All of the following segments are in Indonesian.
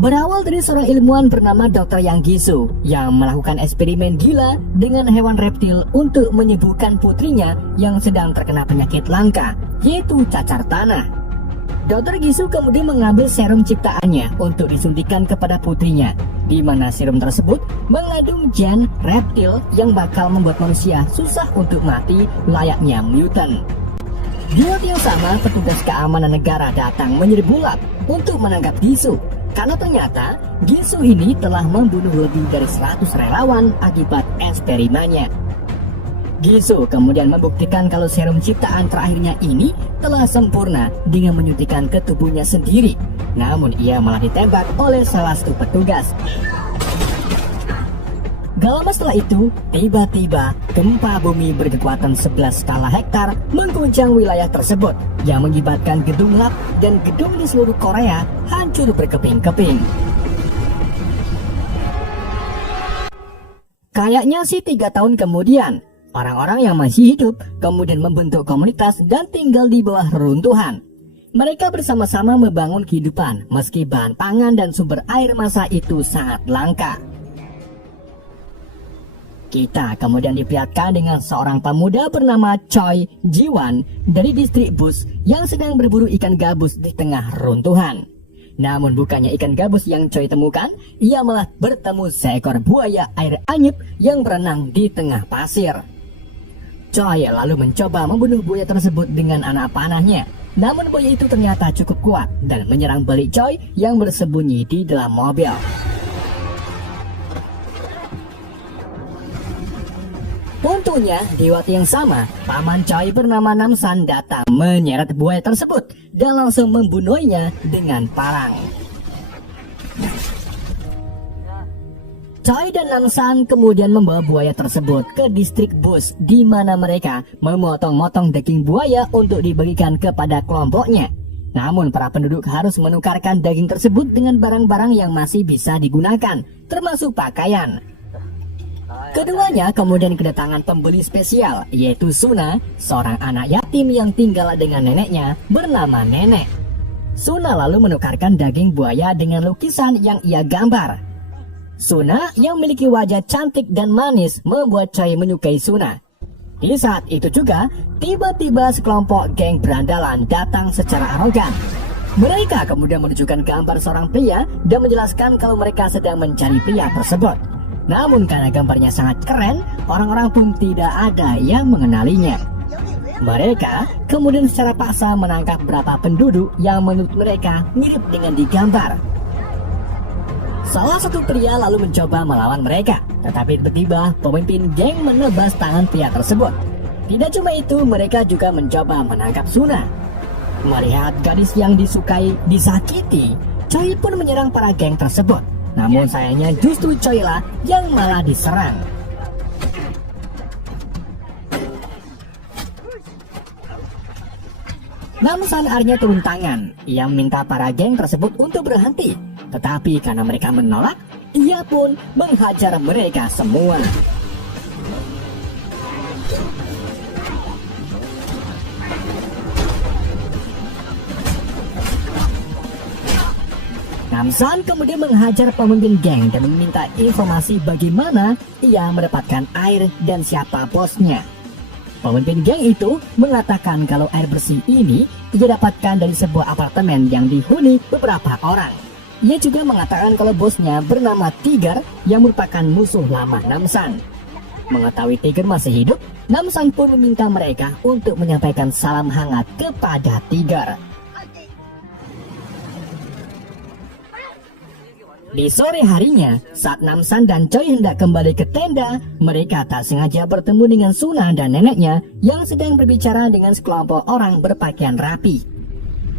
Berawal dari seorang ilmuwan bernama Dr. Yang Gisu yang melakukan eksperimen gila dengan hewan reptil untuk menyembuhkan putrinya yang sedang terkena penyakit langka, yaitu cacar tanah. Dr. Gisu kemudian mengambil serum ciptaannya untuk disuntikan kepada putrinya, di mana serum tersebut mengandung gen reptil yang bakal membuat manusia susah untuk mati layaknya mutant. Di waktu yang sama, petugas keamanan negara datang menyerbu lab untuk menangkap Gisu. Karena ternyata Gisu ini telah membunuh lebih dari 100 relawan akibat eksperimennya. Gisu kemudian membuktikan kalau serum ciptaan terakhirnya ini telah sempurna dengan menyuntikkan ke tubuhnya sendiri. Namun ia malah ditembak oleh salah satu petugas. Gak lama setelah itu, tiba-tiba gempa bumi berkekuatan 11 skala hektar mengguncang wilayah tersebut yang mengakibatkan gedung lab dan gedung di seluruh Korea hancur berkeping-keping. Kayaknya sih 3 tahun kemudian, orang-orang yang masih hidup kemudian membentuk komunitas dan tinggal di bawah reruntuhan. Mereka bersama-sama membangun kehidupan meski bahan pangan dan sumber air masa itu sangat langka. Kita kemudian diperlihatkan dengan seorang pemuda bernama Choi Ji-won dari distrik Bus yang sedang berburu ikan gabus di tengah runtuhan. Namun bukannya ikan gabus yang Choi temukan, ia malah bertemu seekor buaya air anyep yang berenang di tengah pasir. Choi lalu mencoba membunuh buaya tersebut dengan anak panahnya. Namun buaya itu ternyata cukup kuat dan menyerang balik Choi yang bersembunyi di dalam mobil. Untungnya, di waktu yang sama, paman Choi bernama Namsan datang menyeret buaya tersebut dan langsung membunuhnya dengan parang. Choi dan Namsan kemudian membawa buaya tersebut ke distrik Bus, di mana mereka memotong-motong daging buaya untuk dibagikan kepada kelompoknya. Namun para penduduk harus menukarkan daging tersebut dengan barang-barang yang masih bisa digunakan, termasuk pakaian. Keduanya kemudian kedatangan pembeli spesial, yaitu Suna, seorang anak yatim yang tinggal dengan neneknya bernama Nenek. Suna lalu menukarkan daging buaya dengan lukisan yang ia gambar. Suna yang memiliki wajah cantik dan manis membuat Choi menyukai Suna. Di saat itu juga, tiba-tiba sekelompok geng berandalan datang secara arogan. Mereka kemudian menunjukkan gambar seorang pria dan menjelaskan kalau mereka sedang mencari pria tersebut. Namun karena gambarnya sangat keren, orang-orang pun tidak ada yang mengenalinya. Mereka kemudian secara paksa menangkap beberapa penduduk yang menurut mereka mirip dengan di gambar. Salah satu pria lalu mencoba melawan mereka, tetapi tiba-tiba pemimpin geng menebas tangan pria tersebut. Tidak cuma itu, mereka juga mencoba menangkap Suna. Melihat gadis yang disukai disakiti, Choi pun menyerang para geng tersebut. Namun sayangnya justru Choi lah yang malah diserang. Namsan akhirnya turun tangan. Ia meminta para geng tersebut untuk berhenti. Tetapi karena mereka menolak, ia pun menghajar mereka semua. Namsan kemudian menghajar pemimpin geng dan meminta informasi bagaimana ia mendapatkan air dan siapa bosnya. Pemimpin geng itu mengatakan kalau air bersih ini ia dapatkan dari sebuah apartemen yang dihuni beberapa orang. Ia juga mengatakan kalau bosnya bernama Tiger yang merupakan musuh lama Namsan. Mengetahui Tiger masih hidup, Namsan pun meminta mereka untuk menyampaikan salam hangat kepada Tiger. Di sore harinya, saat Namsan dan Choi hendak kembali ke tenda, mereka tak sengaja bertemu dengan Suna dan neneknya yang sedang berbicara dengan sekelompok orang berpakaian rapi.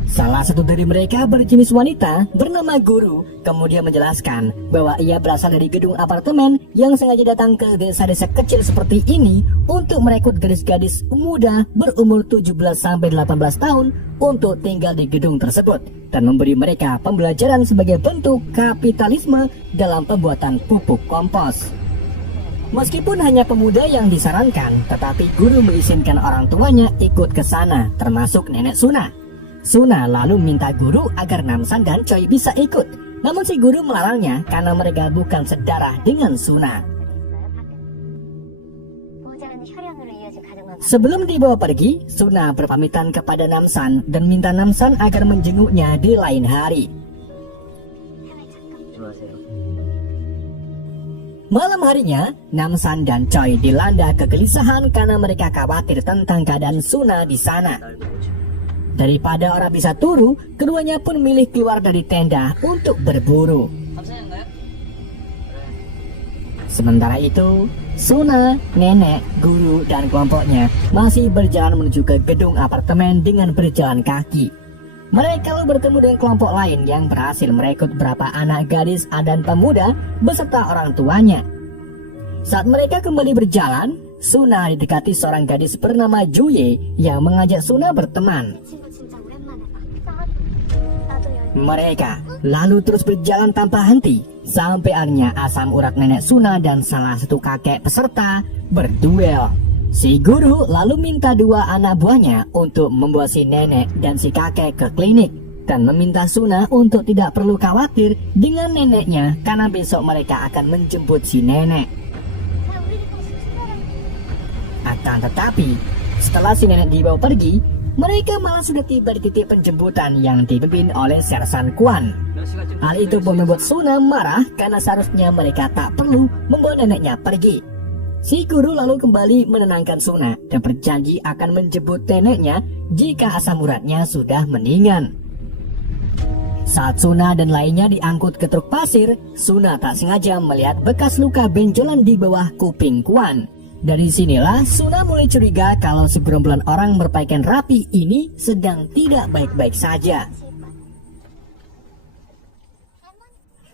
Salah satu dari mereka berjenis wanita bernama Guru, kemudian menjelaskan bahwa ia berasal dari gedung apartemen yang sengaja datang ke desa-desa kecil seperti ini untuk merekrut gadis-gadis muda berumur 17-18 tahun untuk tinggal di gedung tersebut dan memberi mereka pembelajaran sebagai bentuk kapitalisme dalam pembuatan pupuk kompos. Meskipun hanya pemuda yang disarankan, tetapi Guru mengizinkan orang tuanya ikut ke sana, termasuk nenek Suna. Suna lalu minta Guru agar Namsan dan Choi bisa ikut. Namun si guru melarangnya karena mereka bukan sedarah dengan Suna. Sebelum dibawa pergi, Suna berpamitan kepada Namsan dan minta Namsan agar menjenguknya di lain hari. Malam harinya, Namsan dan Choi dilanda kegelisahan karena mereka khawatir tentang keadaan Suna di sana. Daripada orang bisa turu, keduanya pun milih keluar dari tenda untuk berburu. Sementara itu, Suna, nenek, guru, dan kelompoknya masih berjalan menuju ke gedung apartemen dengan berjalan kaki. Mereka lalu bertemu dengan kelompok lain yang berhasil merekrut beberapa anak gadis dan pemuda beserta orang tuanya. Saat mereka kembali berjalan, Suna didekati seorang gadis bernama Juye yang mengajak Suna berteman. Mereka lalu terus berjalan tanpa henti sampai akhirnya asam urat nenek Suna dan salah satu kakek peserta berduel. Si guru lalu minta dua anak buahnya untuk membawa si nenek dan si kakek ke klinik dan meminta Suna untuk tidak perlu khawatir dengan neneknya karena besok mereka akan menjemput si nenek. Akan tetapi, setelah si nenek dibawa pergi, mereka malah sudah tiba di titik penjemputan yang dipimpin oleh Sersan Kwan. Hal itu pun membuat Suna marah karena seharusnya mereka tak perlu membawa neneknya pergi. Si guru lalu kembali menenangkan Suna dan berjanji akan menjemput neneknya jika asam uratnya sudah mendingan. Saat Suna dan lainnya diangkut ke truk pasir, Suna tak sengaja melihat bekas luka benjolan di bawah kuping Kwan. Dari sinilah Suna mulai curiga kalau segerombolan orang berpakaian rapi ini sedang tidak baik-baik saja.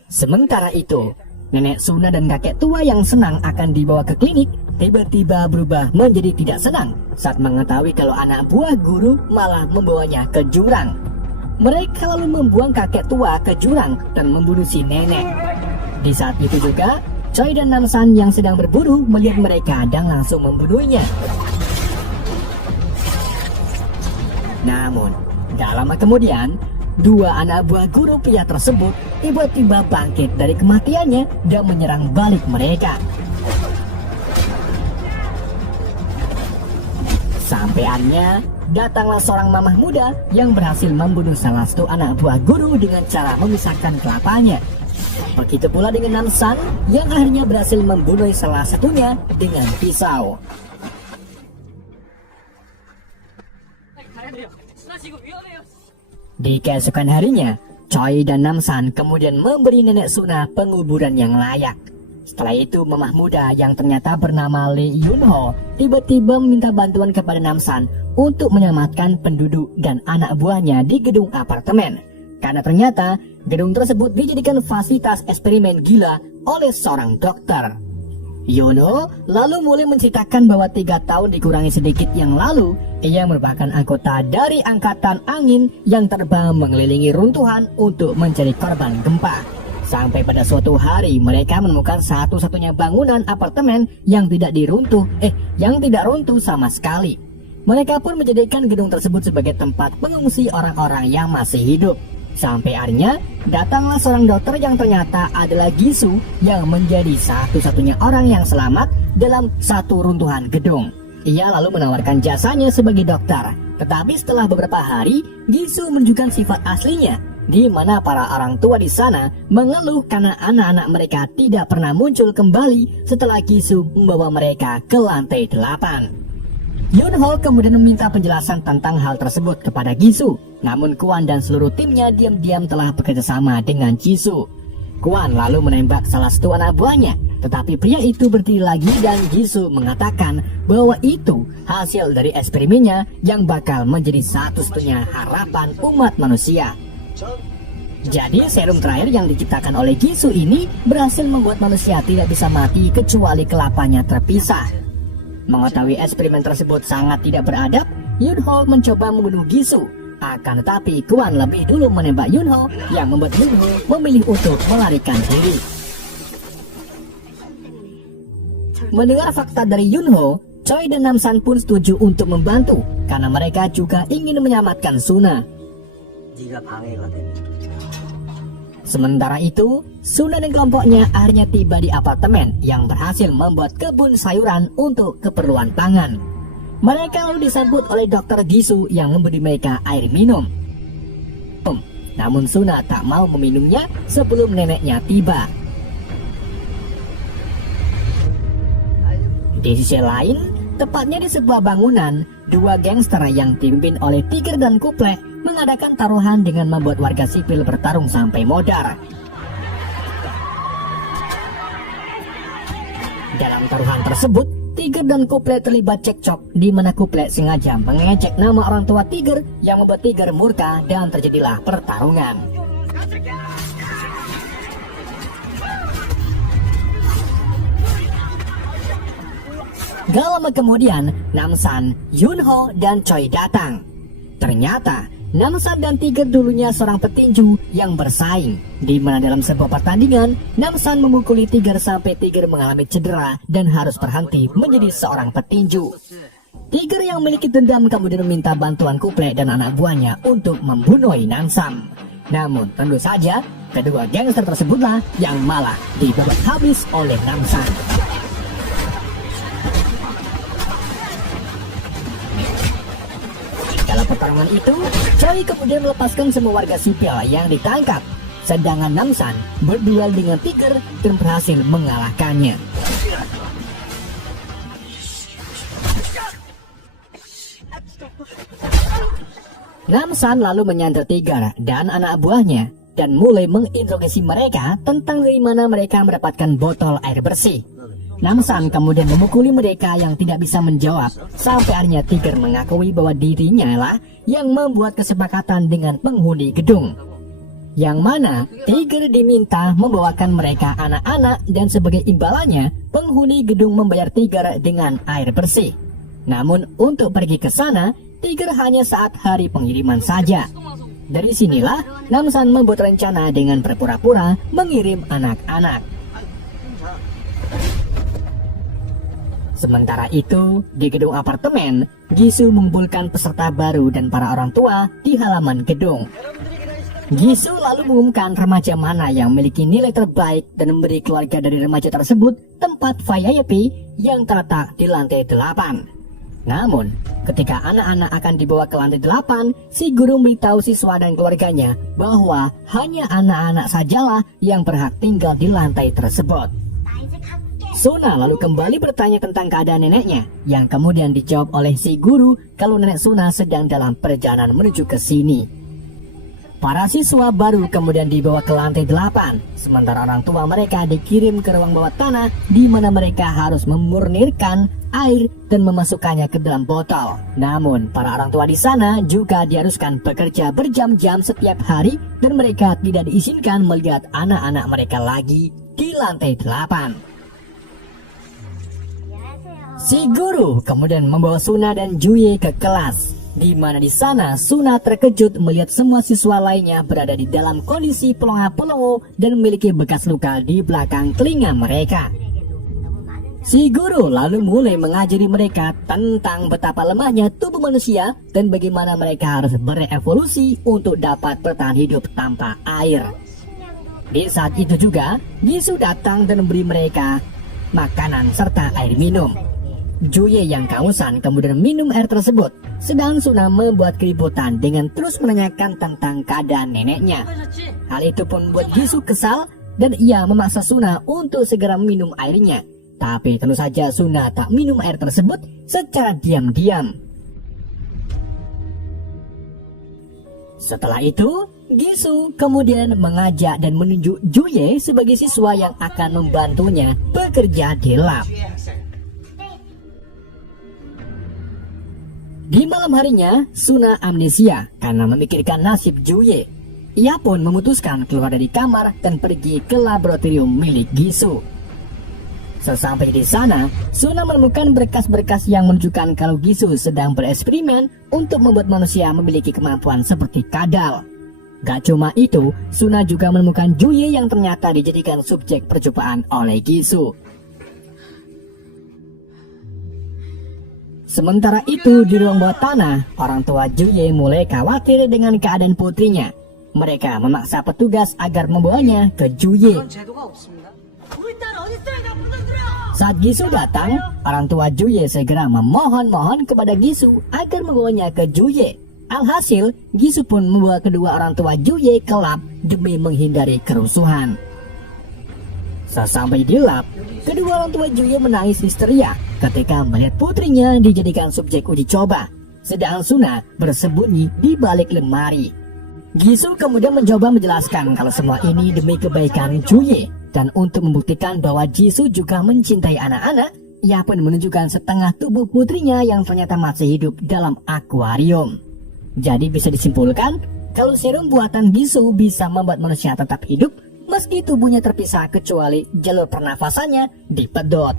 Sementara itu, nenek Suna dan kakek tua yang senang akan dibawa ke klinik tiba-tiba berubah menjadi tidak senang saat mengetahui kalau anak buah guru malah membawanya ke jurang. Mereka lalu membuang kakek tua ke jurang dan membunuh si nenek. Di saat itu juga, Choi dan Namsan yang sedang berburu melihat mereka dan langsung membunuhnya. Namun, tak lama kemudian, dua anak buah guru pria tersebut tiba-tiba bangkit dari kematiannya dan menyerang balik mereka. Sampai akhirnya, datanglah seorang mamah muda yang berhasil membunuh salah satu anak buah guru dengan cara memisahkan kelapanya. Begitu pula dengan Namsan yang akhirnya berhasil membunuh salah satunya dengan pisau. Di keesokan harinya, Choi dan Namsan kemudian memberi nenek Suna penguburan yang layak. Setelah itu, mamah muda yang ternyata bernama Lee Yunho tiba-tiba meminta bantuan kepada Namsan untuk menyelamatkan penduduk dan anak buahnya di gedung apartemen. Karena ternyata gedung tersebut dijadikan fasilitas eksperimen gila oleh seorang dokter. Yunho lalu mulai menceritakan bahwa 3 tahun dikurangi sedikit yang lalu, ia merupakan anggota dari angkatan angin yang terbang mengelilingi runtuhan untuk mencari korban gempa. Sampai pada suatu hari mereka menemukan satu-satunya bangunan apartemen yang tidak runtuh sama sekali. Mereka pun menjadikan gedung tersebut sebagai tempat pengungsi orang-orang yang masih hidup. Sampai akhirnya datanglah seorang dokter yang ternyata adalah Gisu yang menjadi satu-satunya orang yang selamat dalam satu runtuhan gedung. Ia lalu menawarkan jasanya sebagai dokter. Tetapi setelah beberapa hari, Gisu menunjukkan sifat aslinya, di mana para orang tua di sana mengeluh karena anak-anak mereka tidak pernah muncul kembali setelah Gisu membawa mereka ke lantai 8. Yunho kemudian meminta penjelasan tentang hal tersebut kepada Gisu. Namun Kwan dan seluruh timnya diam-diam telah bekerjasama dengan Gisu. Kwan lalu menembak salah satu anak buahnya, tetapi pria itu berdiri lagi dan Gisu mengatakan bahwa itu hasil dari eksperimennya yang bakal menjadi satu-satunya harapan umat manusia. Jadi serum terakhir yang diciptakan oleh Gisu ini berhasil membuat manusia tidak bisa mati kecuali kelapanya terpisah. Mengetahui eksperimen tersebut sangat tidak beradab, Yunho mencoba membunuh Gisu. Akan tetapi Kwan lebih dulu menembak Yunho yang membuat Yunho memilih untuk melarikan diri. Mendengar fakta dari Yunho, Choi dan Namsan pun setuju untuk membantu karena mereka juga ingin menyelamatkan Suna. Sementara itu, Suna dan kelompoknya akhirnya tiba di apartemen yang berhasil membuat kebun sayuran untuk keperluan pangan. Mereka lalu disambut oleh Dr. Gisu yang memberi mereka air minum. Namun Suna tak mau meminumnya sebelum neneknya tiba. Di sisi lain, tepatnya di sebuah bangunan, dua gangster yang dipimpin oleh Tiger dan Kuplek mengadakan taruhan dengan membuat warga sipil bertarung sampai modar. Dalam taruhan tersebut, Tiger dan Kuplek terlibat cekcok di mana Kuplek sengaja mengejek nama orang tua Tiger yang membuat Tiger murka dan terjadilah pertarungan. Gak lama kemudian, Namsan, Yunho, dan Choi datang. Ternyata Namsan dan Tiger dulunya seorang petinju yang bersaing, di mana dalam sebuah pertandingan Namsan memukuli Tiger sampai Tiger mengalami cedera dan harus berhenti menjadi seorang petinju. Tiger yang memiliki dendam kemudian meminta bantuan Kuplek dan anak buahnya untuk membunuh Namsan. Namun tentu saja kedua gangster tersebutlah yang malah dibuat habis oleh Namsan. Dalam pertarungan itu, Choi kemudian melepaskan semua warga sipil yang ditangkap, sedangkan Namsan berduel dengan Tiger dan berhasil mengalahkannya. Namsan lalu menyandera Tiger dan anak buahnya dan mulai menginterogasi mereka tentang dari mana mereka mendapatkan botol air bersih. Namsan kemudian memukuli mereka yang tidak bisa menjawab, sampai akhirnya Tiger mengakui bahwa dirinya lah yang membuat kesepakatan dengan penghuni gedung. Yang mana Tiger diminta membawakan mereka anak-anak dan sebagai imbalannya penghuni gedung membayar Tiger dengan air bersih. Namun untuk pergi ke sana, Tiger hanya saat hari pengiriman saja. Dari sinilah Namsan membuat rencana dengan berpura-pura mengirim anak-anak. Sementara itu, di gedung apartemen, Gisu mengumpulkan peserta baru dan para orang tua di halaman gedung. Gisu lalu mengumumkan remaja mana yang memiliki nilai terbaik dan memberi keluarga dari remaja tersebut tempat VIP yang terletak di lantai 8. Namun, ketika anak-anak akan dibawa ke lantai 8, si guru memberitahu siswa dan keluarganya bahwa hanya anak-anak sajalah yang berhak tinggal di lantai tersebut. Suna lalu kembali bertanya tentang keadaan neneknya, yang kemudian dijawab oleh si guru kalau nenek Suna sedang dalam perjalanan menuju ke sini. Para siswa baru kemudian dibawa ke lantai 8, sementara orang tua mereka dikirim ke ruang bawah tanah di mana mereka harus memurnirkan air dan memasukkannya ke dalam botol. Namun, para orang tua di sana juga diharuskan bekerja berjam-jam setiap hari dan mereka tidak diizinkan melihat anak-anak mereka lagi di lantai 8. Si guru kemudian membawa Suna dan Juye ke kelas, di mana di sana Suna terkejut melihat semua siswa lainnya berada di dalam kondisi pelongo-pelongo dan memiliki bekas luka di belakang telinga mereka. Si guru lalu mulai mengajari mereka tentang betapa lemahnya tubuh manusia dan bagaimana mereka harus berevolusi untuk dapat bertahan hidup tanpa air. Di saat itu juga, Gisu datang dan memberi mereka makanan serta air minum. Juye yang kehausan kemudian minum air tersebut, sedang Suna membuat keributan dengan terus menanyakan tentang keadaan neneknya. Hal itu pun membuat Gisu kesal dan ia memaksa Suna untuk segera minum airnya. Tapi tentu saja Suna tak minum air tersebut secara diam-diam. Setelah itu, Gisu kemudian mengajak dan menunjuk Juye sebagai siswa yang akan membantunya bekerja di lab. Di malam harinya, Suna amnesia karena memikirkan nasib Juye. Ia pun memutuskan keluar dari kamar dan pergi ke laboratorium milik Gisu. Sesampai di sana, Suna menemukan berkas-berkas yang menunjukkan kalau Gisu sedang bereksperimen untuk membuat manusia memiliki kemampuan seperti kadal. Gak cuma itu, Suna juga menemukan Juye yang ternyata dijadikan subjek percobaan oleh Gisu. Sementara itu di ruang bawah tanah, orang tua Juye mulai khawatir dengan keadaan putrinya. mereka memaksa petugas agar membawanya ke Juye. 그런 제도가 없습니다. 우리 딸 어디 있어요, 나쁜 놈들아! Saat Gisu datang, orang tua Juye segera memohon-mohon kepada Gisu agar membawanya ke Juye. Alhasil, Gisu pun membawa kedua orang tua Juye ke lab demi menghindari kerusuhan. Sesampai di lab, kedua orang tua Juye menangis histeria ketika melihat putrinya dijadikan subjek uji coba, sedang Suna bersembunyi di balik lemari. Gisu kemudian mencoba menjelaskan kalau semua ini demi kebaikan Juye, dan untuk membuktikan bahwa Gisu juga mencintai anak-anak, ia pun menunjukkan setengah tubuh putrinya yang ternyata masih hidup dalam akuarium. Jadi bisa disimpulkan kalau serum buatan Gisu bisa membuat manusia tetap hidup meski tubuhnya terpisah kecuali jalur pernafasannya dipedot.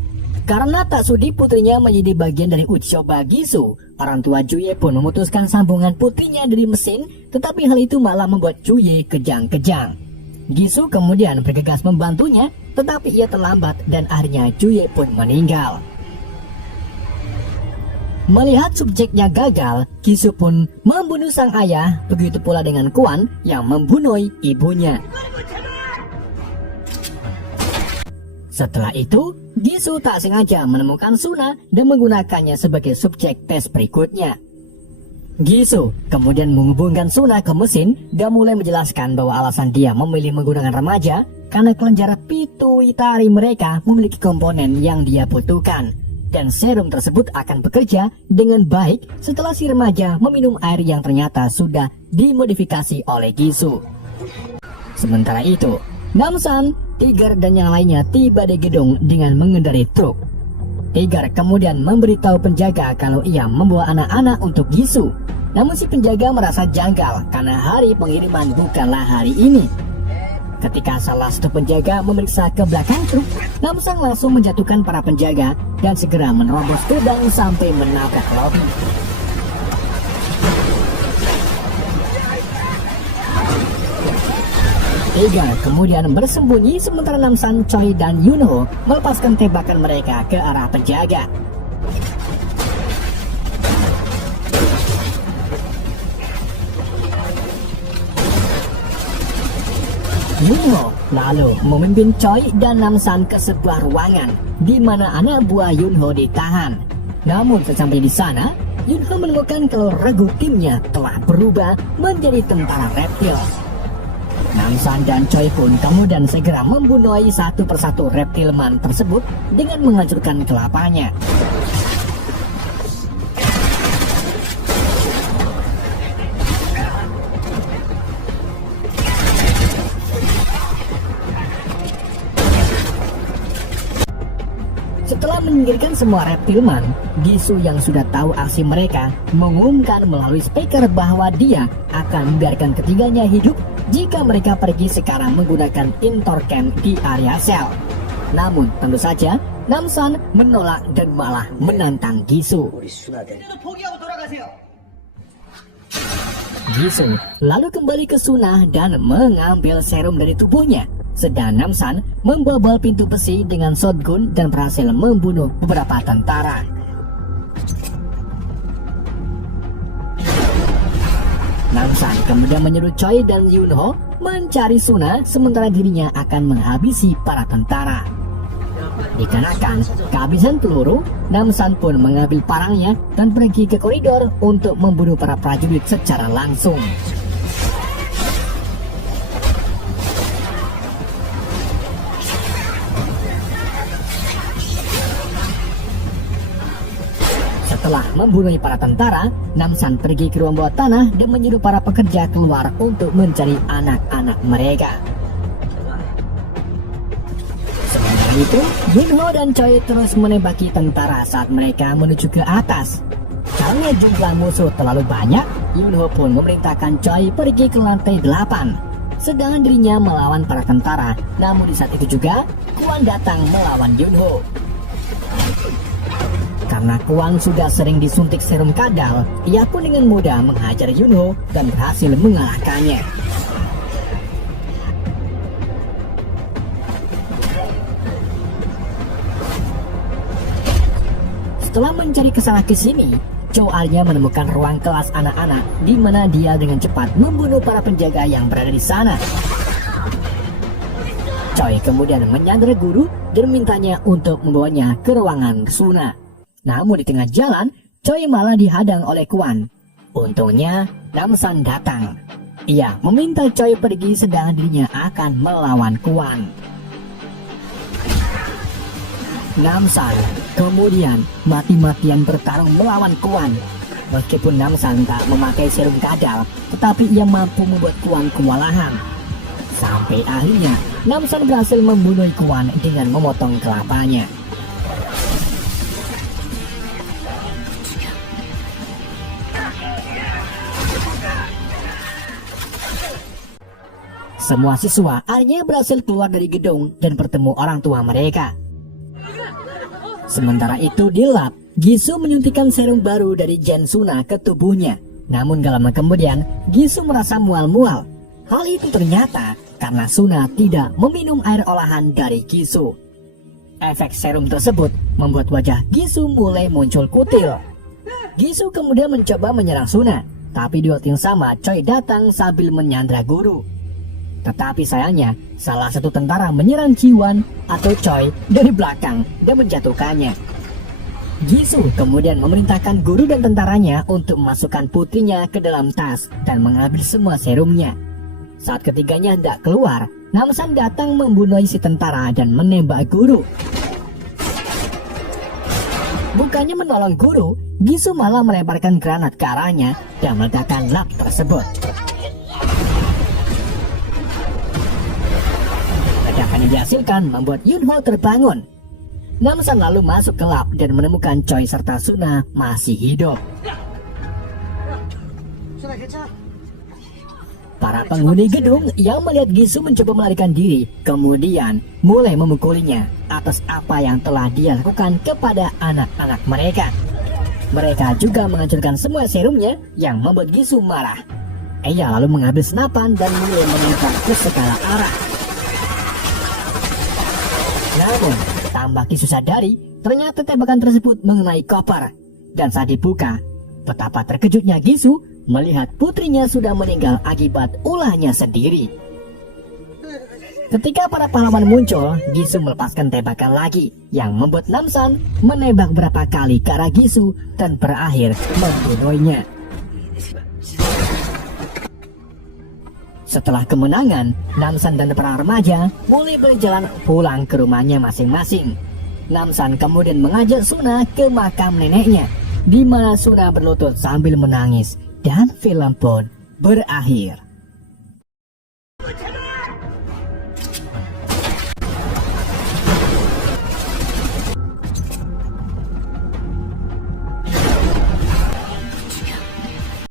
Karena tak sudi putrinya menjadi bagian dari uji coba Gisu, orang tua Juye pun memutuskan sambungan putrinya dari mesin, tetapi hal itu malah membuat Juye kejang-kejang. Gisu kemudian bergegas membantunya, tetapi ia terlambat dan akhirnya Juye pun meninggal. Melihat subjeknya gagal, Gisu pun membunuh sang ayah, begitu pula dengan Kuan yang membunuh ibunya. Setelah itu, Gisu tak sengaja menemukan Suna dan menggunakannya sebagai subjek tes berikutnya. Gisu kemudian menghubungkan Suna ke mesin dan mulai menjelaskan bahwa alasan dia memilih menggunakan remaja karena kelenjar pituitari mereka memiliki komponen yang dia butuhkan. Dan serum tersebut akan bekerja dengan baik setelah si remaja meminum air yang ternyata sudah dimodifikasi oleh Gisu. Sementara itu, Namsan, Tiger dan yang lainnya tiba di gedung dengan mengendarai truk. Tiger kemudian memberitahu penjaga kalau ia membawa anak-anak untuk Gisu. Namun si penjaga merasa janggal karena hari pengiriman bukanlah hari ini. Ketika salah satu penjaga memeriksa ke belakang truk, Namsan langsung menjatuhkan para penjaga dan segera menerobos gerbang sampai menabrak lobi. Tiger kemudian bersembunyi sementara Namsan, Choi dan Yunho melepaskan tembakan mereka ke arah penjaga. Yunho lalu memimpin Choi dan Namsan ke sebuah ruangan di mana anak buah Yunho ditahan. Namun sesampai di sana, Yunho menemukan kalau regu timnya telah berubah menjadi tentara reptil. Namsan dan Choi pun kemudian segera membunuh satu persatu reptilman tersebut dengan menghancurkan kelapanya. Setelah menyingkirkan semua reptilman, Gisu yang sudah tahu aksi mereka mengumumkan melalui speaker bahwa dia akan membiarkan ketiganya hidup jika mereka pergi sekarang menggunakan Intorcam di area sel. Namun tentu saja Namsan menolak dan malah menantang Gisu. Gisu lalu kembali ke Suna dan mengambil serum dari tubuhnya. Sedang Namsan membobol pintu besi dengan shotgun dan berhasil membunuh beberapa tentara. Namsan kemudian menyuruh Choi dan Yunho mencari Suna sementara dirinya akan menghabisi para tentara. Dikarenakan kehabisan peluru, Namsan pun mengambil parangnya dan pergi ke koridor untuk membunuh para prajurit secara langsung. Setelah membunuh para tentara, Namsan pergi ke ruang bawah tanah dan menyuruh para pekerja keluar untuk mencari anak-anak mereka. Sementara itu, Yunho dan Choi terus menembaki tentara saat mereka menuju ke atas. Karena jumlah musuh terlalu banyak, Yunho pun memerintahkan Choi pergi ke lantai 8. Sedangkan dirinya melawan para tentara, namun di saat itu juga, Kuan datang melawan Yunho. Karena Kuan sudah sering disuntik serum kadal, ia pun dengan mudah menghajar Yunho dan berhasil mengalahkannya. Setelah mencari kesana kesini, Chou akhirnya menemukan ruang kelas anak-anak di mana dia dengan cepat membunuh para penjaga yang berada di sana. Choi kemudian menyandera guru dan mintanya untuk membawanya ke ruangan Suna. Namun di tengah jalan, Choi malah dihadang oleh Kwan. Untungnya, Namsan datang. Ia meminta Choi pergi sedang dirinya akan melawan Kwan. Namsan kemudian mati-matian bertarung melawan Kwan. Meskipun Namsan tak memakai serum kadal, tetapi ia mampu membuat Kwan kewalahan. Sampai akhirnya Namsan berhasil membunuh Kwan dengan memotong kelapanya. Semua siswa akhirnya berhasil keluar dari gedung dan bertemu orang tua mereka. Sementara itu di lab, Gisu menyuntikkan serum baru dari Gen Suna ke tubuhnya. Namun gak lama kemudian, Gisu merasa mual-mual. Hal itu ternyata karena Suna tidak meminum air olahan dari Gisu. Efek serum tersebut membuat wajah Gisu mulai muncul kutil. Gisu kemudian mencoba menyerang Suna, tapi di waktu yang sama Choi datang sambil menyandra guru. Tetapi sayangnya, salah satu tentara menyerang Jiwan atau Choi dari belakang dan menjatuhkannya. Gisu kemudian memerintahkan guru dan tentaranya untuk memasukkan putrinya ke dalam tas dan mengambil semua serumnya. Saat ketiganya hendak keluar, Namsan datang membunuh si tentara dan menembak guru. Bukannya menolong guru, Gisu malah melemparkan granat ke arahnya dan meledakkan lab tersebut. Ledakan yang dihasilkan membuat Yunho terbangun. Namsan lalu masuk ke lab dan menemukan Choi serta Suna masih hidup. Para penghuni gedung yang melihat Gisu mencoba melarikan diri kemudian mulai memukulinya atas apa yang telah dia lakukan kepada anak-anak mereka. Mereka juga menghancurkan semua serumnya yang membuat Gisu marah. Ia lalu mengambil senapan dan mulai menembak ke segala arah. Namun, tambah Gisu sadari, ternyata tembakan tersebut mengenai koper. Dan saat dibuka, betapa terkejutnya Gisu melihat putrinya sudah meninggal akibat ulahnya sendiri. Ketika para pahlawan muncul, Gisu melepaskan tembakan lagi yang membuat Namsan menembak berapa kali ke arah Gisu dan berakhir membunuhnya. Setelah kemenangan, Namsan dan para remaja mulai berjalan pulang ke rumahnya masing-masing. Namsan kemudian mengajak Suna ke makam neneknya, di mana Suna berlutut sambil menangis, dan film pun berakhir.